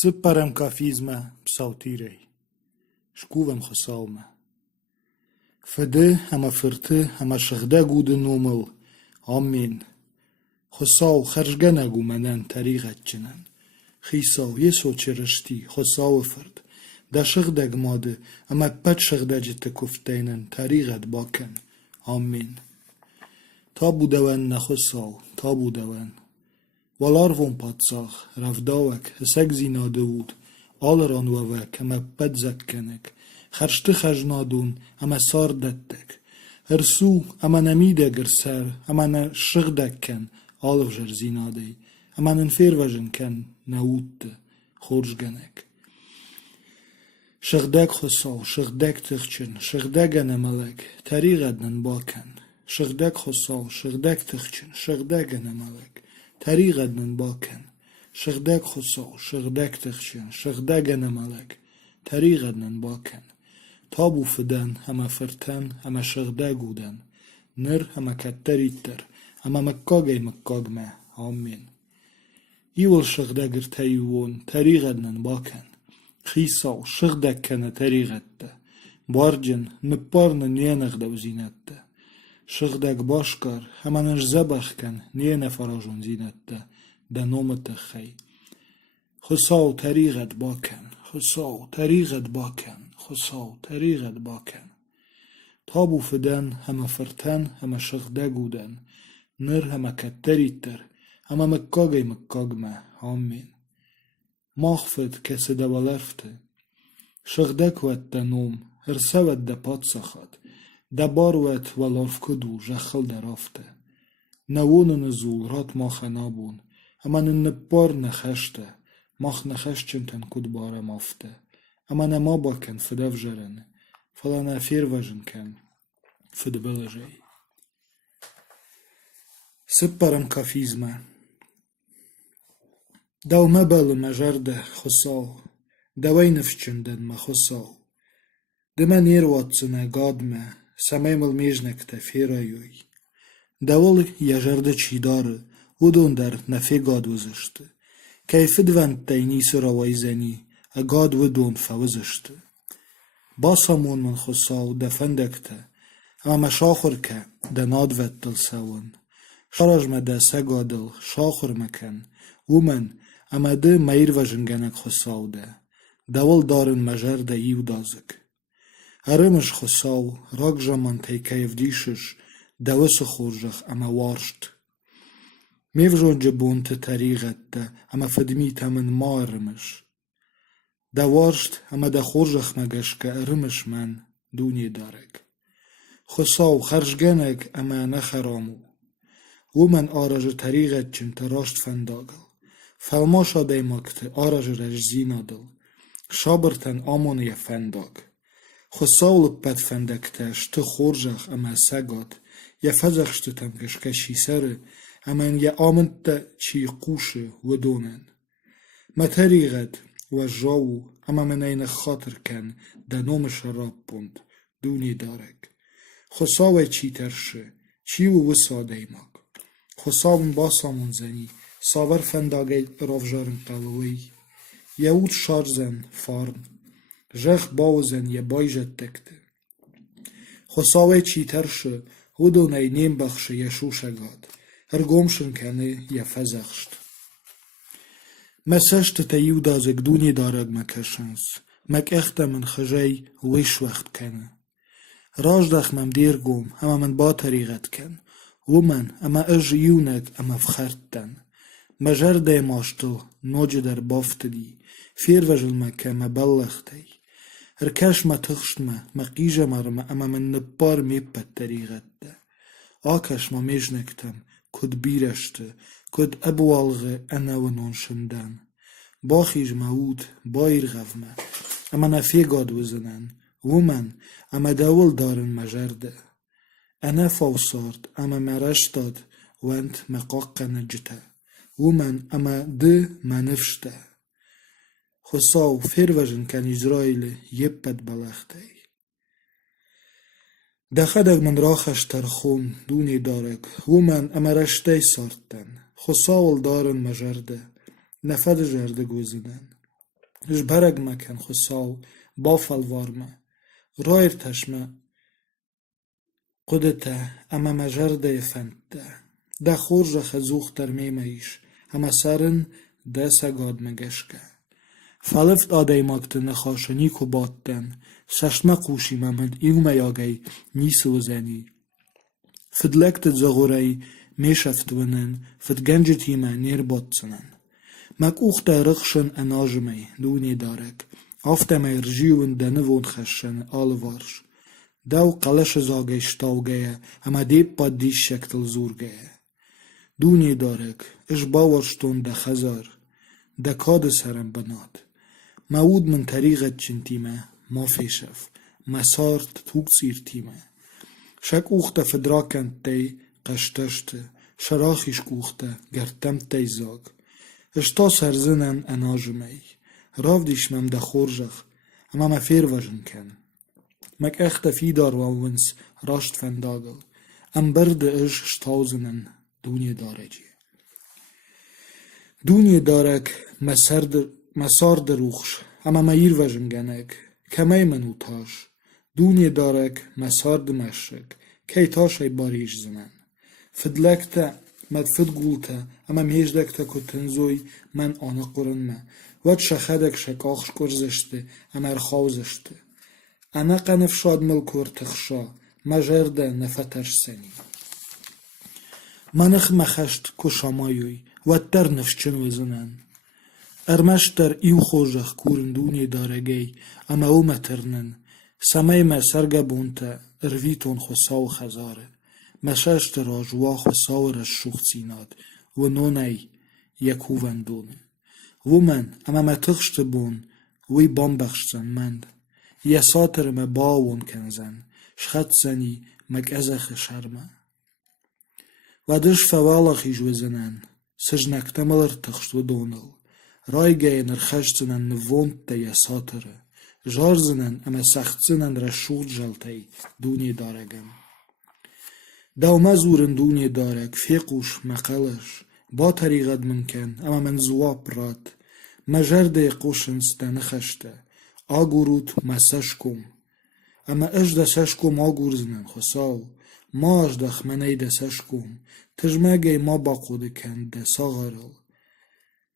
Sipparem kafizme psaltirey, shkuvem khosalme. Fede hema firte hema shghde guden numel, amin. Khosal kharjgana gumenen tariqatchinen. Khisa yeso cherishti khosal fird. Da shghde gmade ama pat shghde jite kufteinen tariqat baken. Amin. Tabu dawan na khosal, tabu dawan. Walarvon patsach, ravdawek, hesek zinadewud, alleran wawek, ama pedzekkenek, kharshte khajnadun, ama sardettek, hersu, ama namideger ser, ama na shigdekken, alvjer zinadei, ama nen firvajenken, nautte, khorjgenek. Shigdek khosal, shigdek tichchen, shigdegen emelek, tarigadnen baken, shigdek khosal, shigdek tichchen, shigdegen emelek, tariqadnen baken, shigdek khosal, shigdek tichchen, shigdegen emelek, tariqadnen baken. Tabu fiden, hema firten, hema shigdeguden, nir hema katteritter, hema mekkagey mekkagme, amin. Iwol shigdeger teyuon, tariqadnen baken, khisal, shigdekkene tariqatte, barjen, nipparnen yenegde uzinette. Shigdek bashkar, hemen zebachken, niene farajon zinette, de nomete khey. Khusal tariqat baken, khusal tariqat baken, khusal tariqat baken. Tabu fiden, hema firten, hema shigdeguden, nir hema katteritter, hema mekkagey mekkagme, amin. Maghfet kese de walerfte. Shigdek wette nom, hirsevet de patsachat, دباروت ولارف کدو جخل درافته نوون نزول رات ماخ نابون اما ننبار نخشته ماخ نخشتن کد باره مافته اما نما باکن فدف جرن فلا نفیر وجن کن فد بلجی سپرم کافیزمه دو مبل مجرده خسال دوی نفچندن مخسال دمن ایرواتسنه گادمه Самаймал межнекте ферайой. Давол яжарда чидары, удондар на фегад вызышты. Кайфидвент тайни сыравайзани, а гад выдон фавызышты. Басамон ман хусау да фендекте, ама шахурке да надветтл саван. Шарajme да сегадл шахур мекен, умен ама ды майрваженгенек хусау да. Давол дарын мажарда ивдазык. Арымыш خسال راگ جمان تیکیف دیشش دوس خورجخ اما وارشت. میفجون جبون تطریقت ده اما فدمی تمن ما ارمش. ده وارشت اما ده خورجخ مگش که ارمش من دونی دارگ. خسال خرجگنگ اما نخرامو. و من آرج طریقت چن تراشت فنداگل. فلماشا دیمکت آرج رجزینا دل. شابرتن آمون یه فنداگ. خسال پد فندکتش تو خورجخ اما سگاد یا فزخشت تمکش کشی سره اما یا آمنت چی قوشه و دونن ما طریقت و جاو اما من این خاطر کن دنوم شراب بند دونی دارگ خساوه چی ترشه چی و وساده ایماک خساون باسامون زنی ساور فنداگه رافجارن قلوی یهود شارزن فارن جخ باوزن یه بایجت تکته. خساوه چی ترشه هدونه نیم بخشه یه شوشگاد. هر گمشن کنه یه فزخشت. مسشت تیو دازک دونی دارگ مکشنس. مک اخته من خجای ویش وقت کنه. راج دخ مم دیر گم اما من با طریقت کن. ومن اما اج یونک اما فخرتن. مجر ده ماشتل نوج در بافت دی. فیر وجل مکه مبلغتی. هر کش ما تخشت ما قیجه مرمه اما من نبار میپت طریقت ده. آکش ما میجنکتم کد بیرشته کد ابوالغه انا و نونشندن. باخیج موود بایر غفمه اما نفیگاد وزنن. ومن اما دول دارن مجرده. انا فوصارد اما مرشتاد وانت مقاق نجته. ومن اما ده منفشته. خساو فیروژن کن اسرائیل یپت بلختی. دخدگ من راخش ترخون دونی دارگ ومن اما رشته سارتن. خساول دارن مجرده نفد جرده گوزنن. اش برگ مکن خساو بافل وارمه رایر تشمه قدته اما مجرده فنده ده خورج خزوخ در میمهیش اما سرن ده سگاد مگشکه فلفت آده ماکت نخاشنی کو بادتن ششمه قوشی ممد ایومه یاگی نیسو زنی فدلکت زغوری میشفت ونن فد گنجت یمه نیر بادسنن مک اوخته رخشن اناجمی دونی دارک آفته میرجیون دنه وون خشن آلوارش دو قلش زاگی شتاوگه اما دیب پا دیش شکتل زورگه دونی دارک اش باورشتون ده خزار ده کاد سرم بناد مود من طریقت چنتیمه ما فیشف مسارت توک سیرتیمه شک اوخته فدراکن تی قشتشت شراخیش کوخته گرتم تی زاگ اشتا سرزنن اناجمی راو دیشمم ده خورجخ اما ما فیر وجن کن مک اخته فیدار وونس راشت فنداگل ام برد اش شتاوزنن دونی دارجی دونی دارک مسار دروخش اما میر وجن گنک کمی منو تاش دونی دارک مسار دمشک کی تاشای باریش زنن فدلکته مد فد گولته اما میجدکته که تنزوی من آنه قرنمه ود شخدک شکاخش کرزشته اما ارخاوزشته انا قنف شاد ملکور تخشا مجرده نفتش سنی منخ مخشت کشامایوی ود در نفشچن وزنن ارمشتر ایو خوشخ کورن دونی دارگی اما او مترنن سمای مسرگه بونته ارویتون خساو خزاره مششت را جوا خساو رش شوخ سیناد و نونی یکو وندونه و من اما متخشت بون وی بامبخشتن مند یه ساتر ما باون کنزن شخط زنی مک ازخ شرمه و دش فوالا خیج وزنن سجنکته ملر تخشت و دونل رای گه نرخشت زنن نوونت ده یه ساتره جار زنن اما سخت زنن را شوخ جلتی دونی دارگم دو مزورن دونی دارگ فیقوش مقالش با طریقت منکن اما من زواب راد مجرده قوشنس ده نخشته آگوروت مسشکم اما اش ده سشکم آگورزنن خساو ما اش دخمنه ده سشکم تجمگه ما باقوده کن ده ساغرل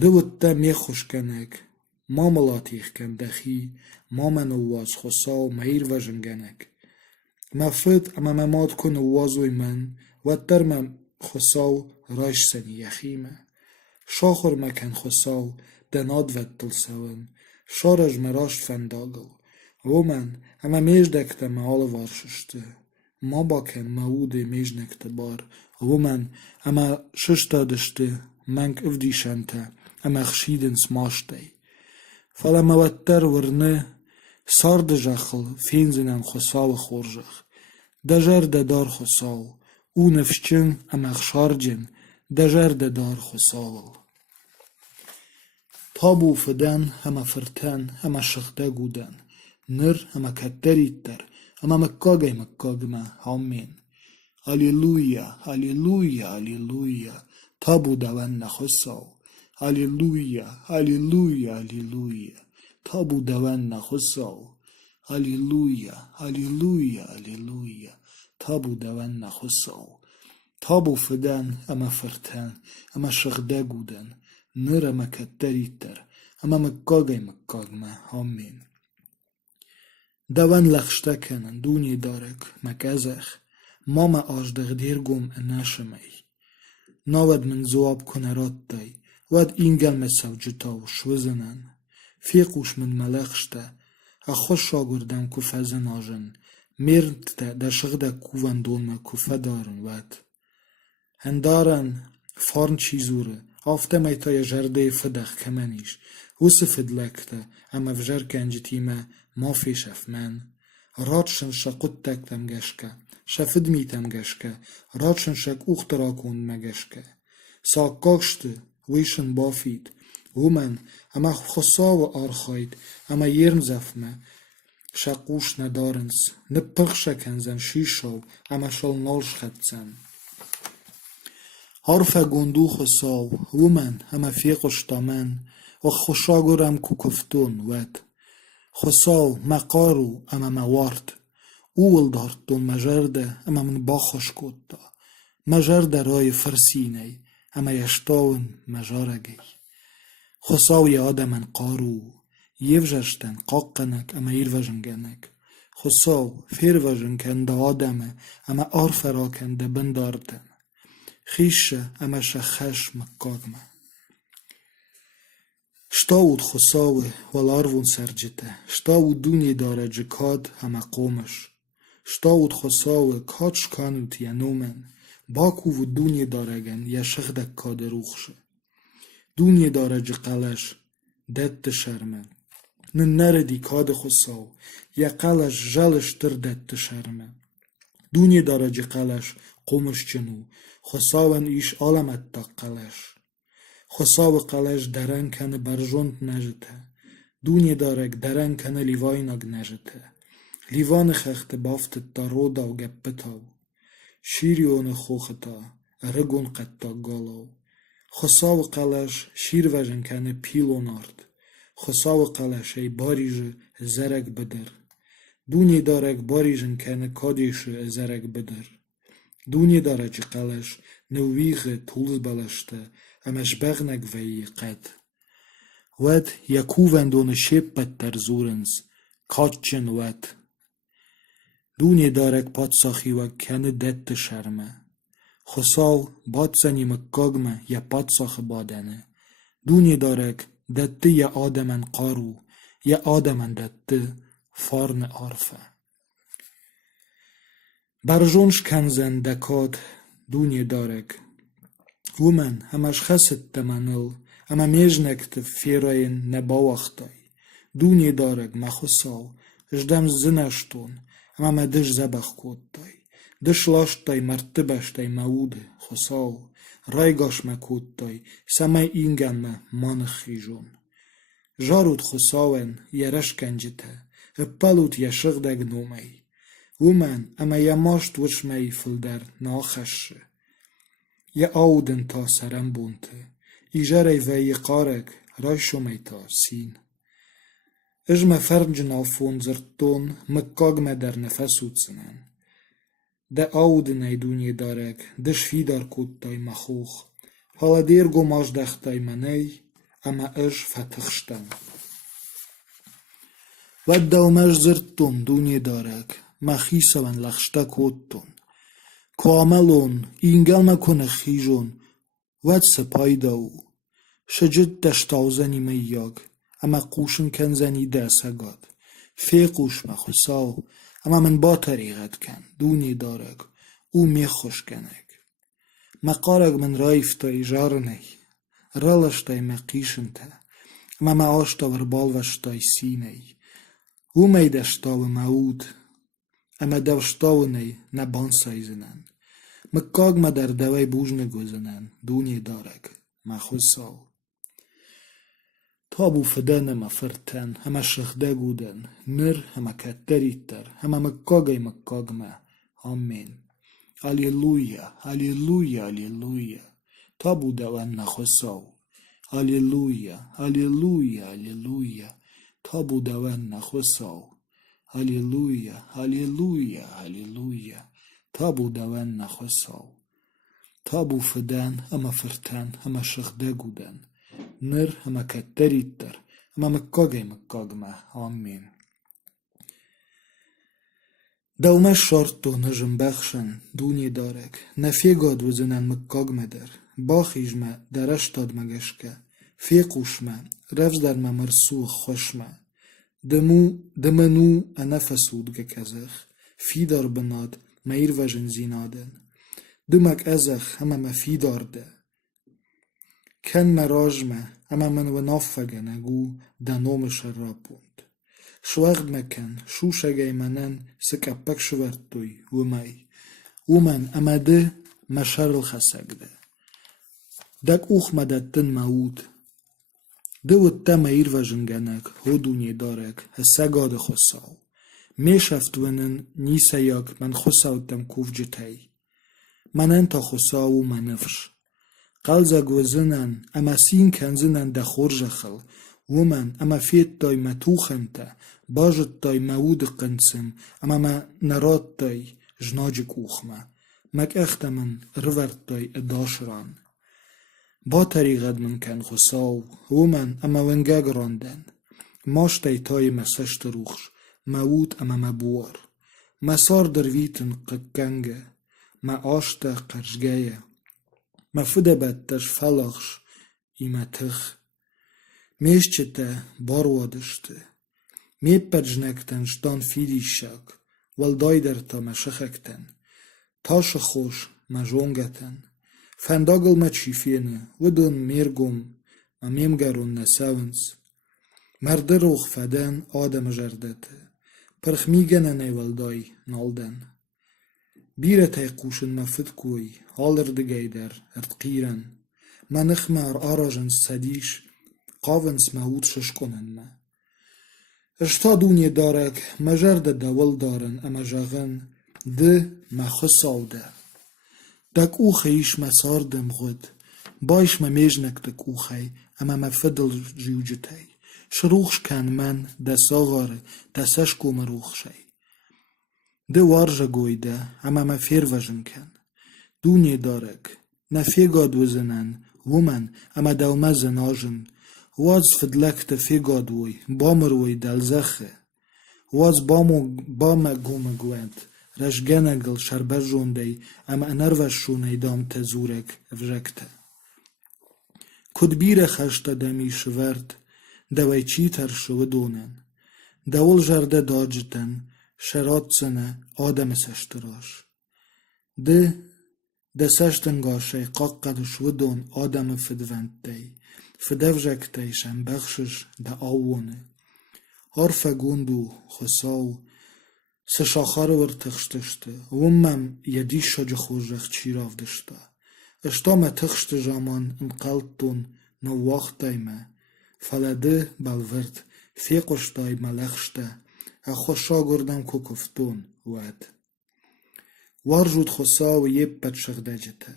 دوت ده می خوشکنک ما ملاتیخ کن دخی ما منواز خساو مهیر وجنگنک مفت اما مماد کن وازوی من و در من خساو راش سنی یخیمه شاخر مکن خساو دناد ود دلسون شارج مراشت فنداگل و من اما میجدکته محال وارششته ما باکن مود میجنکته بار و من اما ششتا دشته منک افدیشنته اما خشیدن سماشته فلما ودتر ورنه سارد جخل فینزنن خساو خورجخ دجر دار خساو او نفشچن اما خشارجن دجر دار خساو تابو فدن هما فرتن هما شخته گودن نر هما کتریتر اما مکاگما همین هلیلویا هلیلویا هلیلویا تابو دوان نخساو هلیلویا هلیلویا هلیلویا تابو دوان نخساو هلیلویا هلیلویا هلیلویا تابو دوان نخساو تابو فدن اما فرتن اما شخده گودن نر اما کتریتر اما مکاگما همین دوان لخشته کنن دونی دارک مکازخ ماما آجدغ دیر گم اناشمی ناود من زواب کنه راد دی ود اینگل مساو جتاو شوزنن فیقوش من ملخشته اخوش شاگردم کفه زناجن میرد ده شغده کوون دولمه کفه دارن ود هندارن فارن چیزوره آفته میتای جرده فدخ کمنیش وسه فدلکته اما فجر کنجتیمه ما فیش افمن رادشن شقود تکتم گشکه شفد میتم گشکه رادشن شک اوخترا کن مگشکه ساکاکشته ویشن بافید ومن اما خساو آرخاید اما یرن زفمه شقوش ندارنس نپخشه کنزن شیشو اما شل نالش خدزن عرف گندو خساو ومن همه فیقشتامن و خوشاگرم کو کفتون ود خساو مقارو اما موارد اول دارتون مجرده اما من باخش کتا مجرده رای فرسینه اما یشتاون مجارگی خساو یاد من قارو یوجشتن قاقنک اما ایروژنگنک خساو فیروژن کنده آدمه اما عرف را کنده بنداردن خیشه اما شخش مکاگمه شتاود خساوه والارون سرجته شتاود دونی داره جکاد همه قومش شتاود خساوه کاچ کانوت یا نومن باکو و دونی دارگن یا شخدک کاد روخشه دونی داره جقلش دت شرمه نردی کاد خساو یا قلش جلش تر دت شرمه دونی داره جقلش قومش چنو خساون ایش آلمت تا قلش خساو قلش درن کنه برژوند نجته دونی دارک درن کنه لیوایناگ نجته لیوان خخت بافت تا رودا و گپتاو شیریون خوختا رگون قطا گالاو خساو قلش شیر وژن کنه پیلون آرد خساو قلش ای باریج زرک بدر دونی دارک باریجن کنه کادیش زرک بدر دونی دارک قلش نویغ طولز بلشته امش بغنک وی قد ود یکوون دون شیپت در زورنز کاتچن ود دونی دارک پادساخی و کنه دت شرمه خساو بادزنی مکاگمه یا پادساخ بادنه دونی دارک دت یا آدمن قارو یا آدمن دت فارن عرفه برژونش کنزن دکاد دونی دارک ومن همش خست تمنل اما میجنکت فیراین نباوختای دونی دارک مخساو اجدم زنشتون اما مدش زبخ کودتای دش لاشتای مرتبشتای مود خساو رایگاش مکودتای سمای اینگن من خیجون جارود خساون یرش کنجته اپلوت یشغدگ نومی ومن اما یماشت وشمی فلدر ناخشه یا آودن تا سرم بونته ایجاره وی قارک رای شمی تا سین اجمه فرنج نافون زرتون مکاگمه در نفسود سنن ده آودن ای دونی دارک دش فیدار کودتای مخوخ حالا دیر گماش دختای منی اما اج فتخشتن ود دومش زرتون دونی دارک مخیسون لخشتا کودتون کاملون اینگل مکنه خیجون ود سپایداو شجد دشتاوزنی میاگ اما قوشن کنزنی ده سگاد فی قوش مخساو اما من با طریقت کن دونی دارک او می خوش کنک مقارگ من رایفتای جارنی رالشتای مقیشن تا اما ما آشتا وربالوشتای سینی او می دشتاو مود اما دوشتاو نی نبان سایزنن مکاگ ما در دوای بوج نگوزنن دونی دارک مخساو تابو فدان ما فرتن هما شخده گودن نر هما کتریتر هما مکاگای مکاگ ما آمین هلیلویا هلیلویا هلیلویا تابو دوان نخساو هلیلویا هلیلویا هلیلویا تابو دوان نخساو هلیلویا هلیلویا هلیلویا تابو دوان نخساو تابو فدان اما فرتن هما شخده گودن نر هما کتریتر هما مکاگای مکاگمه آمین دومش شارتو نجم بخشن دونی دارک نفیگاد وزنن مکاگمه در باخیجمه درشتاد مگشکه فیقوشمه رفز در ممرسو خوشمه دمنو انفسودگه کزخ فیدار بناد میر وژن زینادن دمک ازخ همه مفیدار ده کن مراجمه اما من و نافگه نگو دنومش راپوند شوغد مکن شوشگه منن سکپک شورتوی ومن اما ده مشارل خسک ده دک اوخ مدتن مود ده و تا میر وژنگنک هودونی دارک هسگاد خساو میشفت ونن نیسیاک من خساو تم کوف جتای منن تا خساو منفش قلزا گوزنن اما سین کنزنن ده خورجخل ومن اما فیت دای متوخنته باجت دای مود قنسم اما ما نرات دای جناج کوخمه مک اختمن رورد دای اداشران با طریقت من کن خساو ومن اما ونگا گراندن ماشتای تای مسشت روخش مود اما مبوار مسار درویتن قکنگه ما آشته قرشگه ما فده بدتش فلاخش ایمه تخ میشچته باروادشته میپرجنکتن شتان فیلیشک والدای در تا مشخکتن تاش خوش مجونگتن فنداگل ما چیفینه ودون میرگم ما میمگرون نساونس مرده روخ فدن آدم جردته پرخ میگنه نیوالدای نالدن بیره تای قوشن مفت کوی حالر دگی در ارتقیرن ما نخمه آراجن سدیش قاونس مهود ششکنن ما اشتا دونی دارک مجرد دول دارن اما جاغن ده مخصال ده دک اوخه ایش مسار دم غد بایش ممیجنک دک اوخه اما مفدل جیوجتای شروخش کن من ده ساغاره ده سشکو مروخشه ده وارجا گویده اما مفیر وجن کن دونی دارک نفیگاد وزنن ومن اما دومه زناجن واز فدلکت فیگاد وی بامر وی دلزخه واز بام گوم گوند رشگنگل شربه جونده اما انروش شونه دام تزورک افجکته کد بیره خشته دمی شورد دوی چی تر شو دونن دول جرده داجتن شرات سنه آدم سشتراش ده سشتن گاشه قاقدش ودون آدم فدوند دی فدوجکته شن بخشش ده آوونه عرفه گوندو خساو سشاخار ور تخشتشته ومم یدی شج خوشخ چیراف دشته اشتام تخشت جامان انقلتون نو وقت دایمه فلده بلورد فیقش دای ملخشته اخوشا گردم کو کفتون واد وارجود خساو یب بد شغدجته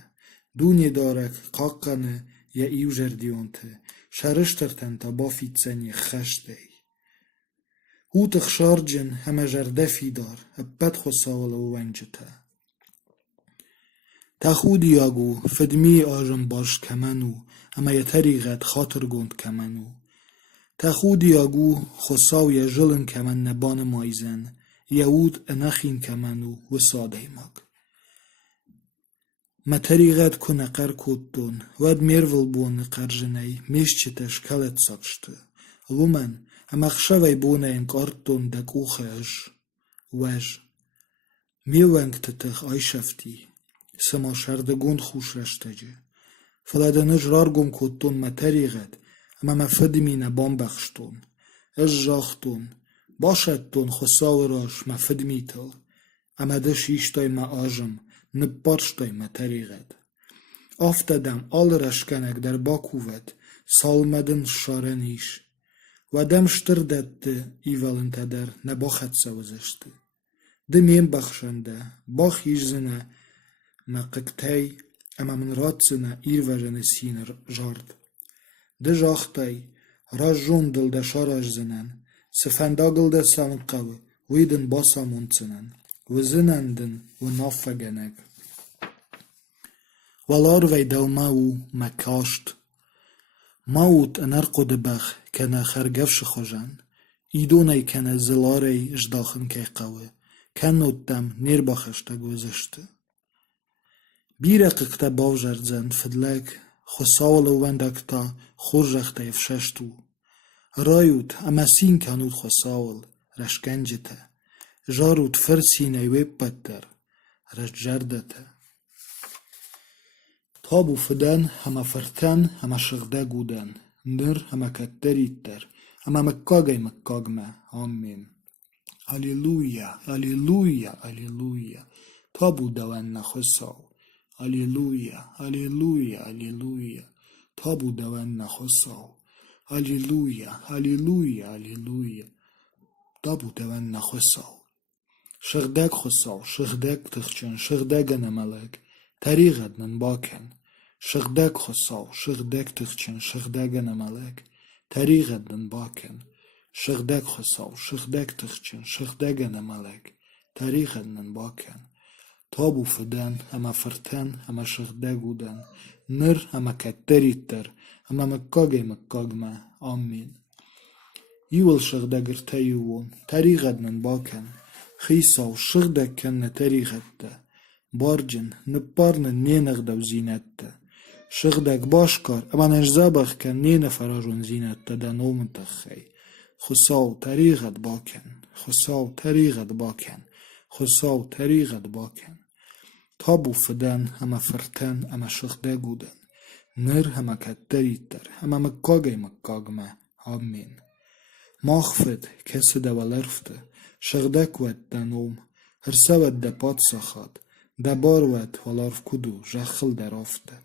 دونی دارک قاقنه یا ایو جردیونته شرشترتن تا بافیتسنی خشته او تخشارجن همه جرده فیدار بد خساول و ونجته تخودی یاگو فدمی آجم باش کمنو اما یتریغت خاطر گوند کمنو تخودی یاگو خساو یا جلن کمن نبان مایزن یهود انخین کمنو و ساده ماگ ما طریقت کنه قر کودتون ود میرول بون قرجنی میشچتش کلت ساچته ومن اما خشوی بونه انکارتون دکوخه وش میونگ تتخ آی شفتی سما شردگون خوش رشتجه فلاده نجرار گم کودتون ما طریقت اما ما فدمی نبان بخشتون جاختون باشدتون خساو راش ما فدمی تل اما ده شیشتای ما آجم نپارشتای ما طریقت آفتدم آل رشکنک در باکووت سالمدن شارنیش و دم شتردت ده ایوالن تدر نباخت سوزشته ده میم بخشنده باخ یجزنه ما قکتای اما من راتزنه ایر وجن سین جارد ده جاختای راج جون دل ده شاراج زنن سفنداگل ده سامقاوه ویدن باسا منزنن و زنندن و نافگنگ والار وی دوماو مکاشت ماوت انرقو دبخ کنه خرگفش خوژن ایدونای کنه زلاری اجداخن که قوه کنوت دم نیر باخشته گوزشته بیرقیقته باوجرد زند فدلک خساول و وندکتا خورجخته افششتو رایوت اما سین کنود خساول رشکنجته جاروت فرسینه ویب بدتر رشجردته تابو فدن همه فرتن همه شغده گودن نر همه کتریتر همه مکاگی مکاگمه آمین هلیلویا هلیلویا هلیلویا تابو دوان نخساو هلیلویا هلیلویا هلیلویا تابو دوان نخساو هلیلویا هلیلویا هلیلویا تابو دوان نخساو شغدک خساو شغدک تخچن شغدک نملک طریقت من باکن Шыхдак хосал, шыхдак тыхчен, шыхдаган амалек, таригаддан бакен. Шыхдак хосал, шыхдак тыхчен, шыхдаган амалек, таригаддан бакен. Tabu fıdan, ama fırtan, ama şıhdagudan, nır ama katteritter, ama mıkkagma, amin. Yuvul şıhdagır tayuvun, tarigadnan bakan, xiysav şıhdakken ne tarigatta, barcın, nıpparnın nenagdav zinette, şıhdag başkar, ama nejzabahken nene farajun zinette da nomıntaxay, xusav tarigad bakan, xusav tarigad bakan, xusav tarigad bakan. Tabu fıdan, ama fırtan, ama şıhdagudan, nır ama katteritter, ama mıkkagma, amin. Machfed, kesse de valerfte, şıhdak vet danom, hırsavet de patsaxat, de barvet valarf kudu, jaxıl derafte,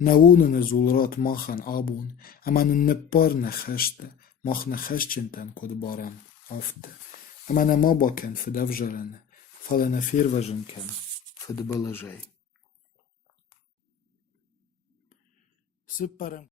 navunun zulrat machan abun, ama nıppar necheşte, mach necheşçinten kod baram afte, ama nema baken fedavjarene, falene firvajenken, fed balajay. Süperem.